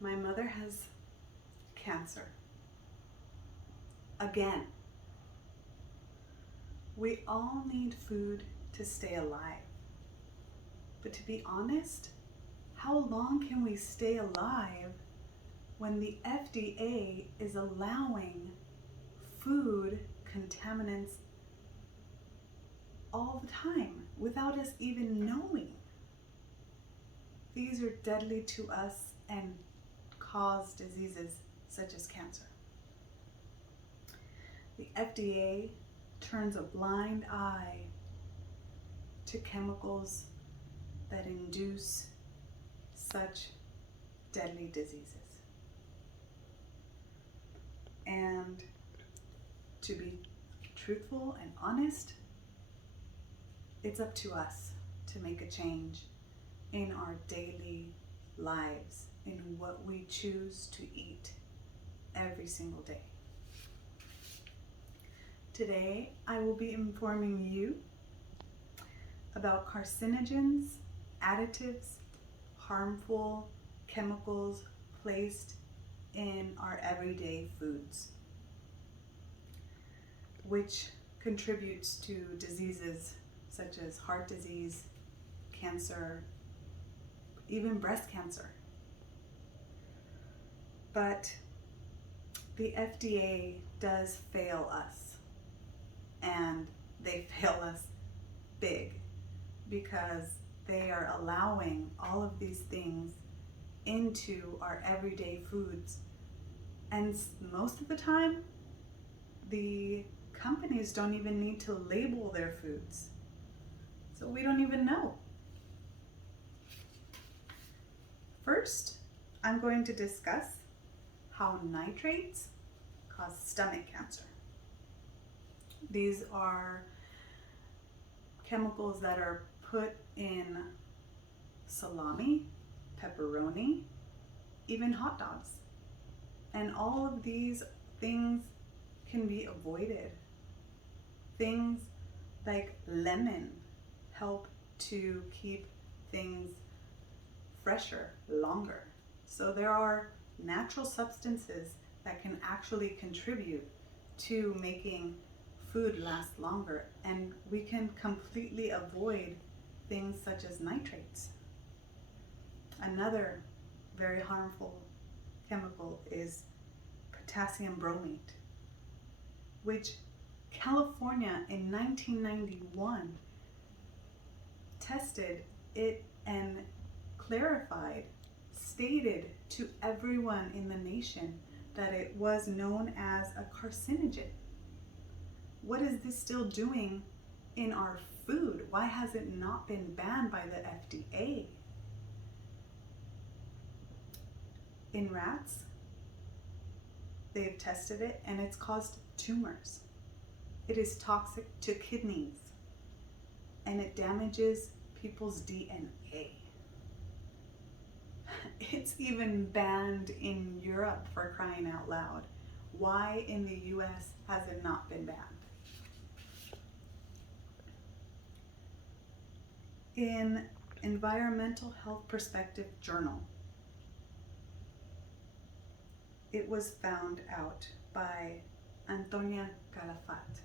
My mother has cancer. Again. We all need food to stay alive. But to be honest, how long can we stay alive when the FDA is allowing food contaminants all the time without us even knowing? These are deadly to us and cause diseases such as cancer. The FDA turns a blind eye to chemicals that induce such deadly diseases. And to be truthful and honest, it's up to us to make a change in our daily lives, in what we choose to eat every single day. Today, I will be informing you about carcinogens, additives, harmful chemicals placed in our everyday foods, which contributes to diseases such as heart disease, cancer, even breast cancer. But the FDA does fail us, and they fail us big because they are allowing all of these things into our everyday foods. And most of the time, the companies don't even need to label their foods. So we don't even know. First, I'm going to discuss how nitrates cause stomach cancer. These are chemicals that are put in salami, pepperoni, even hot dogs. And all of these things can be avoided. Things like lemon help to keep things fresher, longer. So there are natural substances that can actually contribute to making food last longer, and we can completely avoid things such as nitrates. Another very harmful chemical is potassium bromate, which California in 1991 tested it and clarified, stated to everyone in the nation that it was known as a carcinogen. What is this still doing in our food? Why has it not been banned by the FDA? In rats, they've tested it and it's caused tumors. It is toxic to kidneys and it damages people's DNA. It's even banned in Europe, for crying out loud. Why in the US has it not been banned? In Environmental Health Perspective Journal, it was found out by Antonia Calafat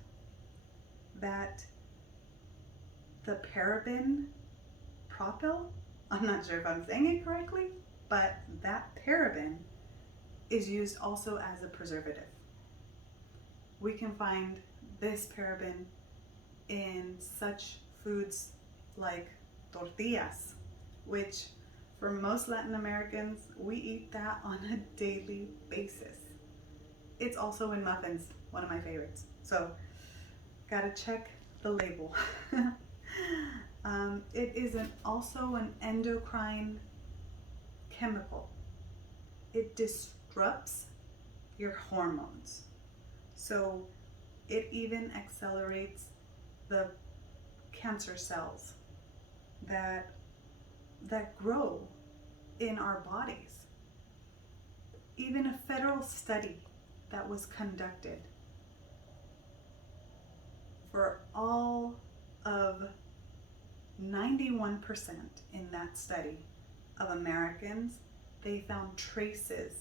that the paraben propyl, I'm not sure if I'm saying it correctly, but that paraben is used also as a preservative. We can find this paraben in such foods like tortillas, which for most Latin Americans, we eat that on a daily basis. It's also in muffins, one of my favorites. So, gotta check the label. It is also an endocrine chemical. It disrupts your hormones. So it even accelerates the cancer cells that grow in our bodies. Even a federal study that was conducted for all of 91% in that study of Americans they found traces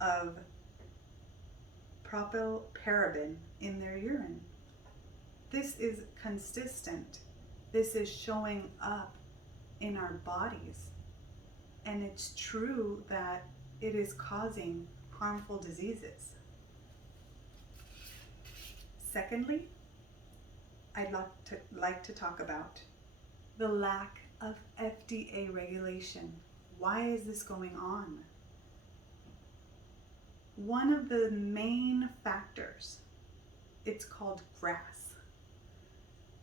of propylparaben in their urine. This is consistent. This is showing up in our bodies. And it's true that it is causing harmful diseases. Secondly, I'd like to talk about the lack of FDA regulation. Why is this going on? One of the main factors, it's called GRAS,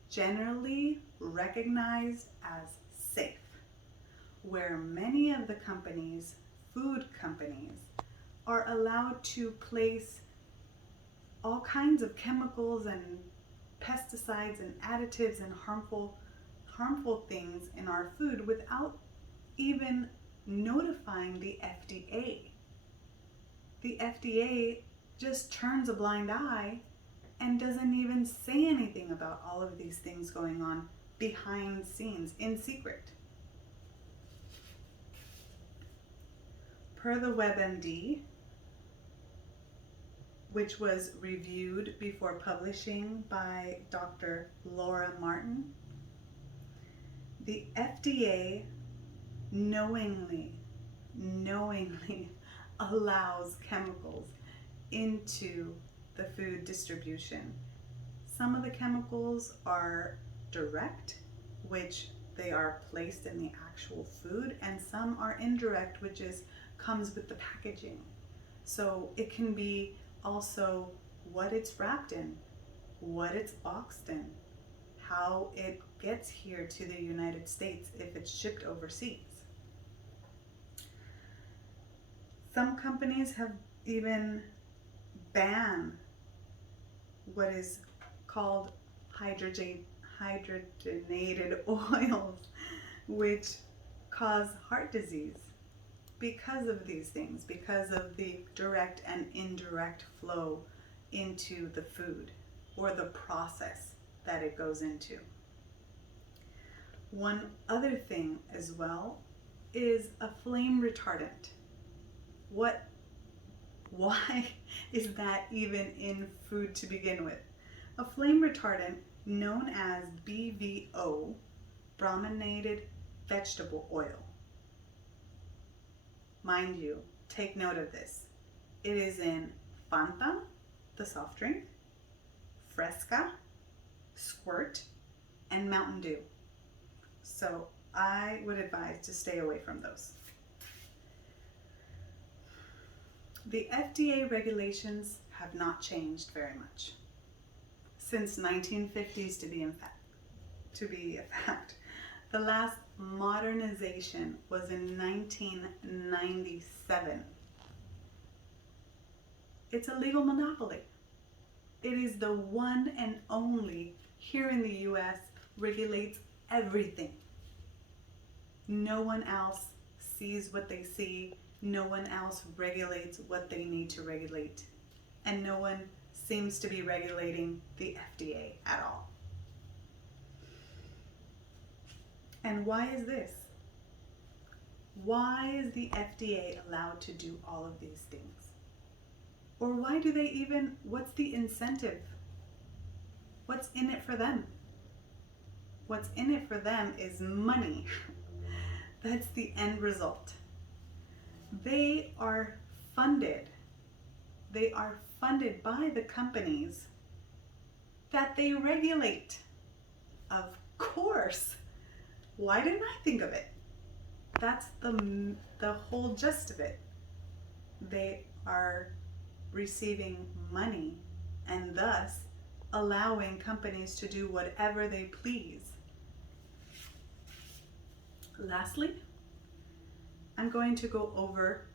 generally recognized as safe, where many of the companies, food companies, are allowed to place all kinds of chemicals and pesticides and additives and harmful things in our food without even notifying the FDA. The FDA just turns a blind eye and doesn't even say anything about all of these things going on behind scenes in secret. Per the WebMD, which was reviewed before publishing by Dr. Laura Martin, the FDA knowingly allows chemicals into the food distribution. Some of the chemicals are direct, which they are placed in the actual food, and some are indirect, which comes with the packaging. So it can be also what it's wrapped in, what it's boxed in, how it gets here to the United States if it's shipped overseas. Some companies have even banned what is called hydrogenated oils, which cause heart disease because of these things, because of the direct and indirect flow into the food or the process that it goes into. One other thing as well is a flame retardant. Why is that even in food to begin with? A flame retardant known as BVO, brominated vegetable oil. Mind you, take note of this. It is in Fanta, the soft drink, Fresca, Squirt, and Mountain Dew. So I would advise to stay away from those. The FDA regulations have not changed very much since 1950s to be a fact. The last modernization was in 1997. It's a legal monopoly. It is the one and only here in the US, regulates everything. No one else sees what they see. No one else regulates what they need to regulate. And no one seems to be regulating the FDA at all. And why is this? Why is the FDA allowed to do all of these things? Or why do they even, what's the incentive? What's in it for them? What's in it for them is money. That's the end result. They are funded. They are funded by the companies that they regulate. Of course. Why didn't I think of it? That's the whole gist of it. They are receiving money and thus allowing companies to do whatever they please. Lastly, I'm going to go over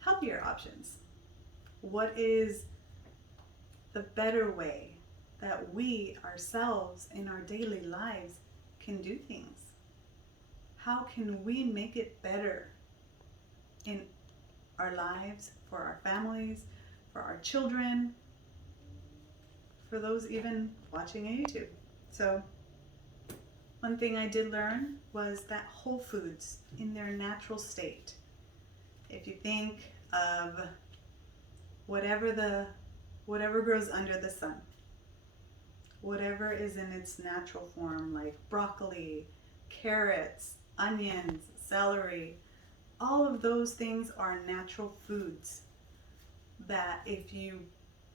healthier options. What is the better way that we ourselves in our daily lives can do things? How can we make it better in our lives, for our families, for our children, for those even watching YouTube? So one thing I did learn was that whole foods in their natural state If you think of whatever grows under the sun, whatever is in its natural form, like broccoli, carrots, onions, celery, all of those things are natural foods that if you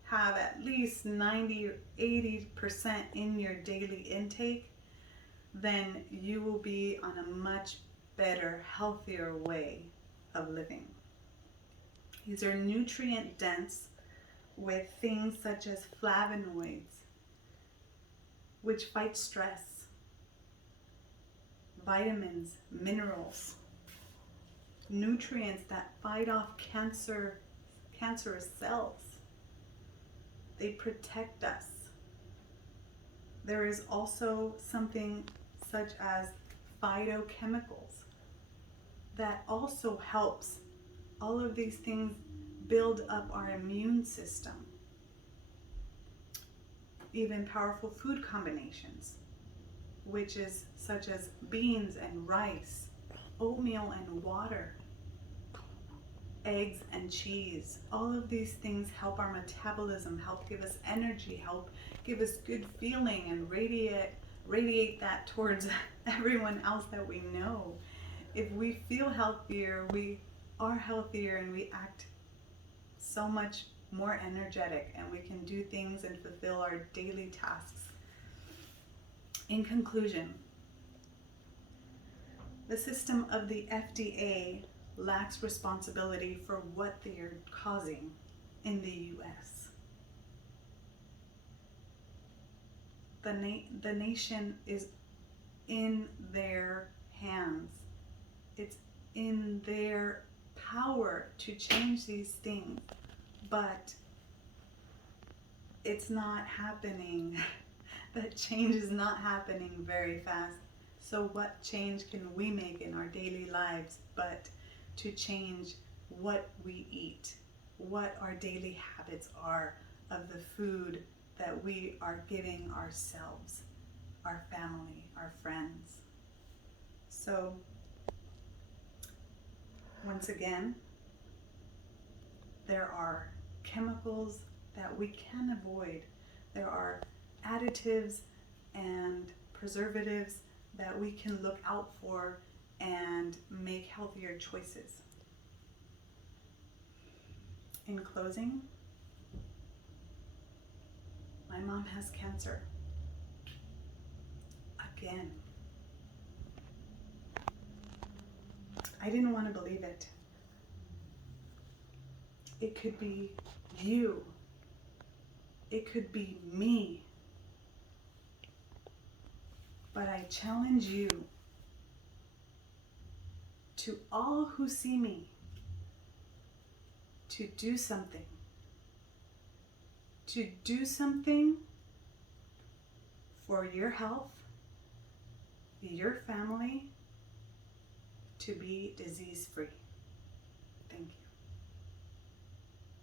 have at least 90 or 80% in your daily intake, then you will be on a much better, healthier way of living. These are nutrient dense with things such as flavonoids, which fight stress, vitamins, minerals, nutrients that fight off cancerous cells. They protect us. There is also something such as phytochemicals that also helps all of these things build up our immune system. Even powerful food combinations, which is such as beans and rice, oatmeal and water, eggs and cheese. All of these things help our metabolism, help give us energy, help give us good feeling, and radiate that towards everyone else that we know. If we feel healthier, we are healthier, and we act so much more energetic, and we can do things and fulfill our daily tasks. In conclusion, the system of the FDA lacks responsibility for what they are causing in the US. The nation is in their hands. It's in their power to change these things, but it's not happening. That change is not happening very fast. So what change can we make in our daily lives but to change what we eat, what our daily habits are of the food that we are giving ourselves, our family, our friends. So once again, there are chemicals that we can avoid. There are additives and preservatives that we can look out for and make healthier choices. In closing, my mom has cancer. Again. I didn't want to believe it. It could be you. It could be me. But I challenge you, to all who see me, to do something. To do something for your health, your family, to be disease-free. Thank you.